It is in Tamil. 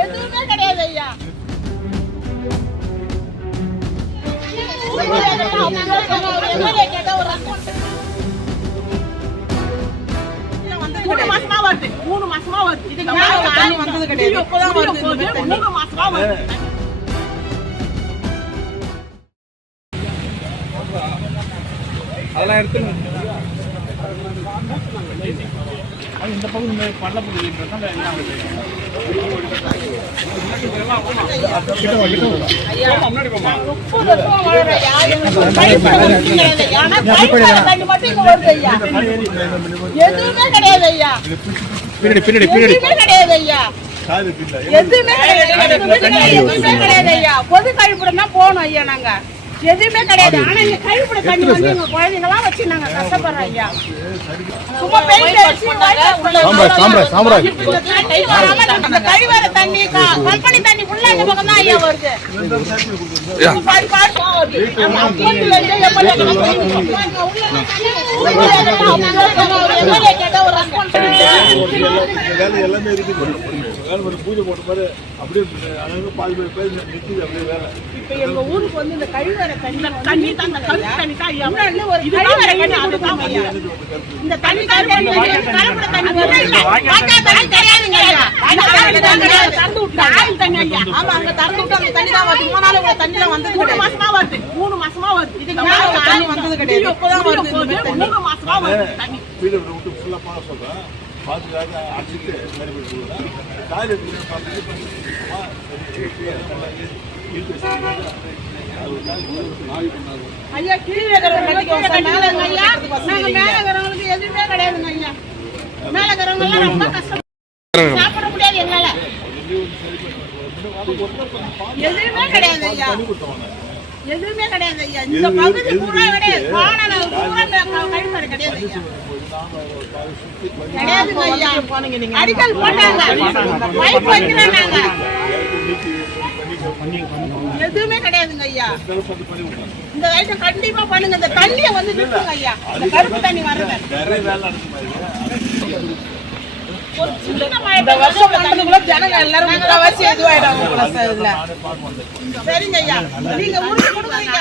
எதுவுமே கிடையாது ஐயா. மூணு மாசமா வருது. தண்ணி வந்தது கிடையாது. இப்பதான் வருது. 3 மாசமா வருது. அதெல்லாம் எடுத்து இந்த பக்கம் பள்ள பகுதின்றதால எதுவுமே கிடையாது ஐயா. எதுவுமே கிடையாது ஐயா. பொது கழிப்பிடம் தான் போகணும் ஐயா. நாங்க எதுவுமே கிடையாது. ஆனா இங்க கழிப்பிட தண்ணி வந்து எங்க குழந்தைங்க எல்லாம் வச்சு நாங்க கஷ்டப்படுறோம் ஐயா. சும்மா பெயிண்ட் அடிச்சு கழிவற தண்ணி கம்பெனி தண்ணி ஃபுல்லா இந்த பக்கம் தான் ஐயா வருது. இப்ப எங்க ஊருக்கு வந்து இந்த கழிவற தண்ணி தண்ணி தான் ஐயா. ஒரு கழிவற தண்ணி அதுதான் ஐயா. இந்த தண்ணி கலப்பட தண்ணி கிடையாதுங்க ஐயா. திறந்து விட்டா ஆயில் தண்ணி ஐயா. ஆமா, அங்க திறந்து விட்டு அந்த தண்ணி தான் வருது. 3 நாள் தண்ணி தான் வந்தது. 3 மாசமா வருது. 3 மாசமா வருது. இதுக்கு மேல தண்ணி வந்தது கிடையாது. இப்பதான் வருது. 3 மாசமா வருது தண்ணி. வீடு விட்டு ஃபுல்லா போட சொல்றேன். பாத்துக்காக அடிச்சிட்டு டாய்லெட் ஐயா கீழே இருக்கிறவங்களுக்கு ஐயா. நாங்க மேல இருக்கிறவங்களுக்கு எதுவுமே கிடையாதுங்க ஐயா. மேல இருக்கிறவங்க எல்லாம் ரொம்ப கஷ்டம். சாப்பிட முடியாது எங்களால. எதுவுமே கிடையாது ஐயா. எதுவுமே கிடையாது ஐயா. இந்த பகுதி பூரா கிடையாது. கழிப்பறை கிடையாது ஐயா. கிடையாதுங்க ஐயா. அடிக்கல் போட்டாங்க. பைப் வைக்கிறாங்க. எதுவுமே கிடையாதுங்க ஐயா. இந்த ஐட்டம் கண்டிப்பா பண்ணுங்க. இந்த தண்ணியை வந்து நிறுத்துங்க ஐயா. இந்த கருப்பு தண்ணி வரல. ஜனங்க எல்லாரும் முக்காவாசி எதுவாயிடாங்க. சரிங்க ஐயா, நீங்க உறுதி கொடுங்க.